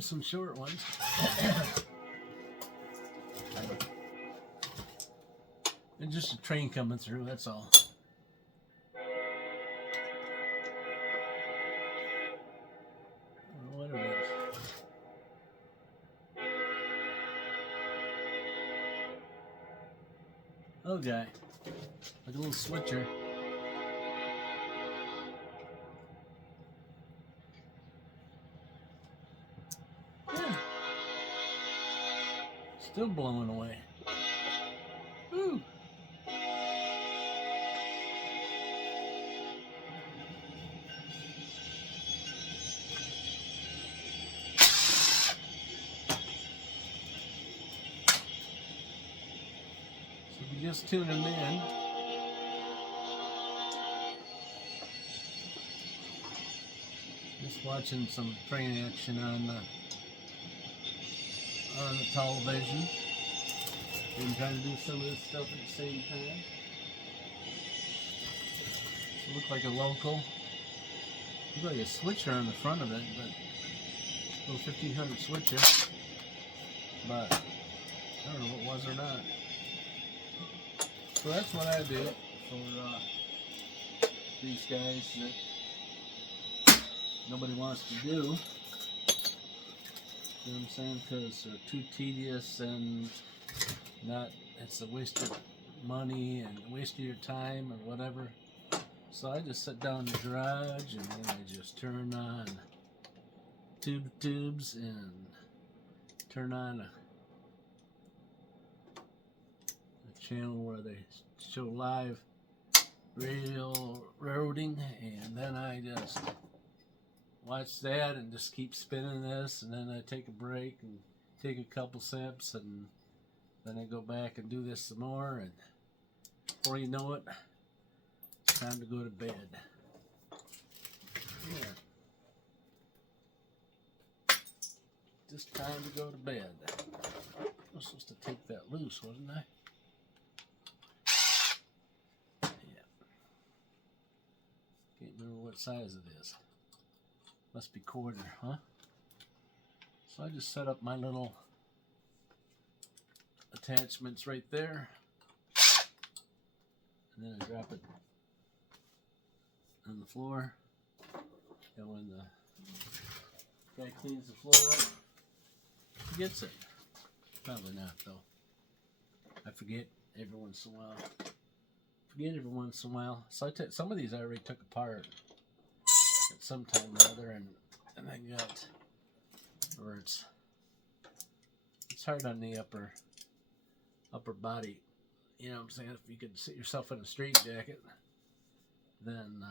Here's some short ones. And just a train coming through, that's all. I don't know what it is. Okay. Like a little switcher. Yeah. Still blowing away. Woo. So if you just tune them in, just watching some train action on the television and trying to do some of this stuff at the same time. It looked like a local. Looked like a switcher on the front of it, but a little 1500 switcher. But I don't know if it was or not. So that's what I do for these guys that nobody wants to do. You know what I'm saying? Because they're too tedious and not, it's a waste of money and a waste of your time or whatever. So I just sit down in the garage and then I just turn on tubes and turn on a channel where they show live railroading, and then I just watch that and just keep spinning this, and then I take a break and take a couple sips, and then I go back and do this some more, and before you know it, it's time to go to bed. Yeah. Just time to go to bed. I was supposed to take that loose, wasn't I? Yeah. Can't remember what size it is. Must be quarter, huh? So I just set up my little attachments right there. And then I drop it on the floor. And when the guy cleans the floor up, he gets it. Probably not, though. I forget every once in a while. So I took some of these I already took apart at some time or other, and I got where it's hard on the upper body. You know what I'm saying? If you could sit yourself in a straight jacket, then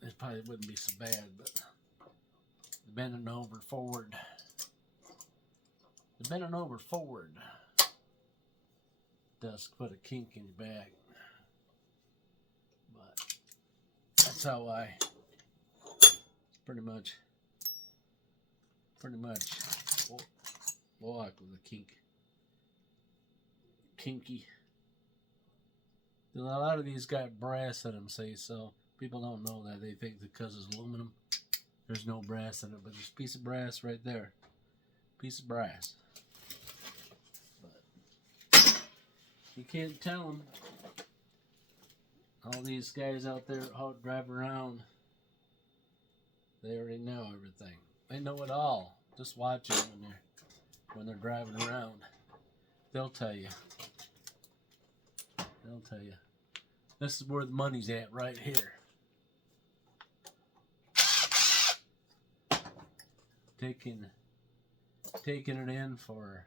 it probably wouldn't be so bad. But bending over forward does put a kink in your back. But that's how I pretty much walk with a kinky. A lot of these got brass in them, see, so people don't know that. They think because it's aluminum, there's no brass in it, but there's a piece of brass right there. Piece of brass. But you can't tell them. All these guys out there out drive around, they already know everything. They know it all. Just watch them when they're driving around. They'll tell you. This is where the money's at, right here. Taking it in for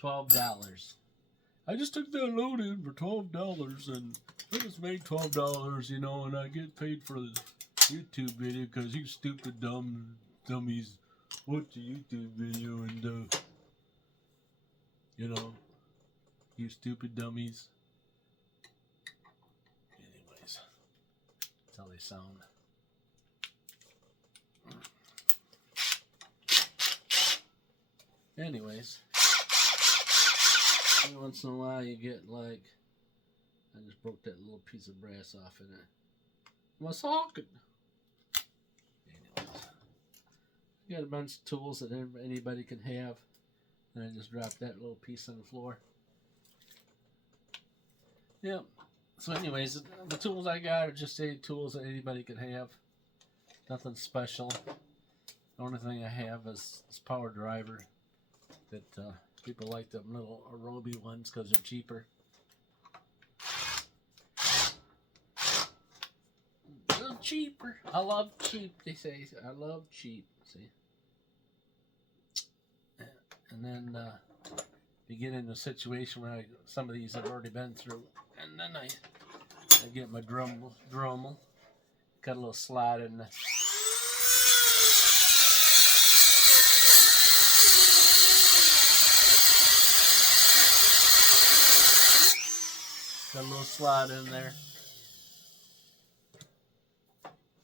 $12. I just took that load in for $12, and I just made $12, you know, and I get paid for the YouTube video because you stupid dummies watch the YouTube video and you know, you stupid dummies. Anyways, that's how they sound. Anyways, every once in a while you get like, I just broke that little piece of brass off in it. My socket. got a bunch of tools that anybody can have. And I just dropped that little piece on the floor. Yep. So anyways, the tools I got are just any tools that anybody can have. Nothing special. The only thing I have is this power driver that people like them little Arobi ones because they're cheaper. A little cheaper. I love cheap, they say. I love cheap. See? And then you get in a situation where some of these I've already been through. And then I get my Dremel. Got a little slide in the... Got a little slide in there.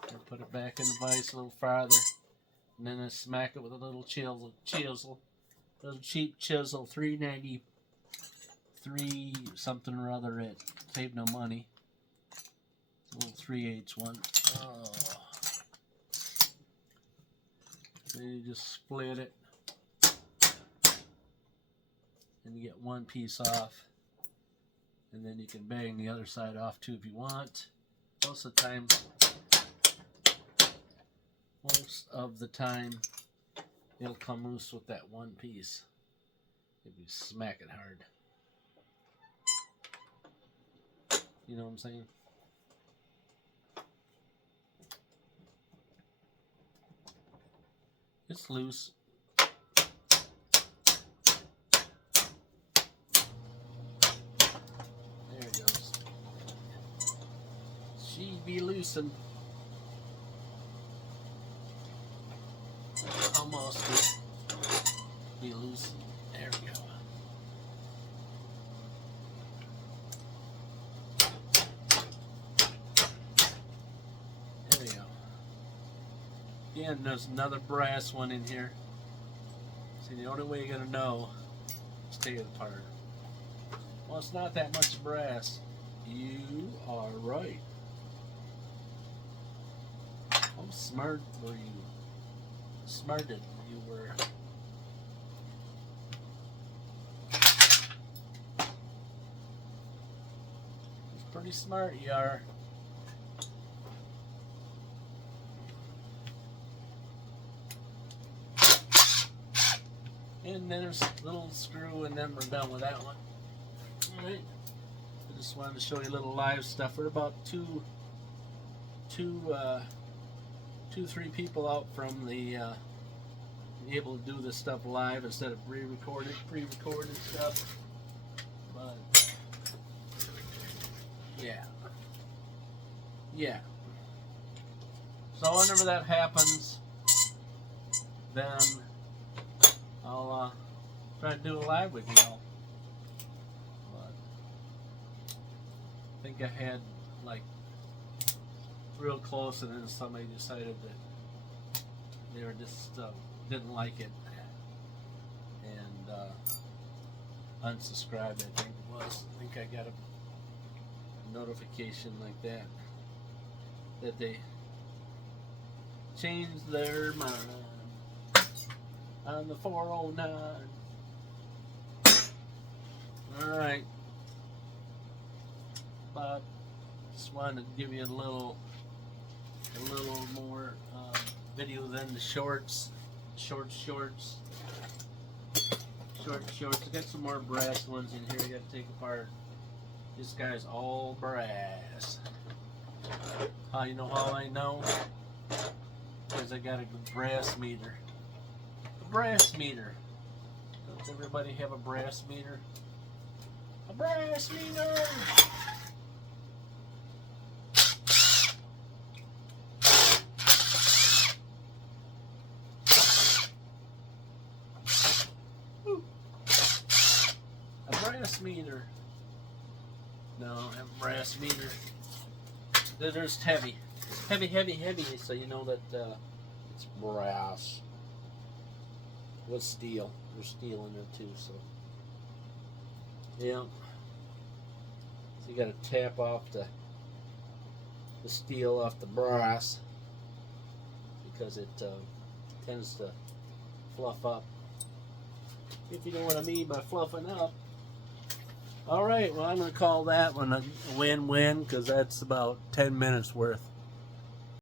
And put it back in the vise a little farther. And then I smack it with a little chisel. Little cheap chisel, $3.93 something or other. It saved no money. A little 3/8 one. Oh. Then you just split it, and you get one piece off, and then you can bang the other side off too if you want. Most of the time, it'll come loose with that one piece if you smack it hard. You know what I'm saying? It's loose. There it goes. She be loosened. Almost be loose. There we go. There we go. Again, there's another brass one in here. See, the only way you're gonna know is take it apart. Well, it's not that much brass. You are right. How smart were you? Smarted you were. It's pretty smart you are. And then there's a little screw, and then we're done with that one. Alright. I just wanted to show you a little live stuff. We're about two, 3 people out from the able to do this stuff live instead of pre-recorded stuff. But yeah. So whenever that happens, then I'll try to do a live with y'all. But I think I had like real close, and then somebody decided that they were just didn't like it and unsubscribed. I think it was. I think I got a notification like that they changed their mind on the 409. All right, but just wanted to give you a little more video than the shorts. I got some more brass ones in here. I got to take apart. This guy's all brass. You know how I know? Because I got a brass meter. A brass meter. Does everybody have a brass meter? A brass meter! Meter. No, I have a brass meter. There's heavy, so you know that it's brass with steel. There's steel in there too, so yeah. So you got to tap off the steel off the brass because it tends to fluff up. If you know what I mean by fluffing up. Alright, well I'm going to call that one a win-win because that's about 10 minutes worth.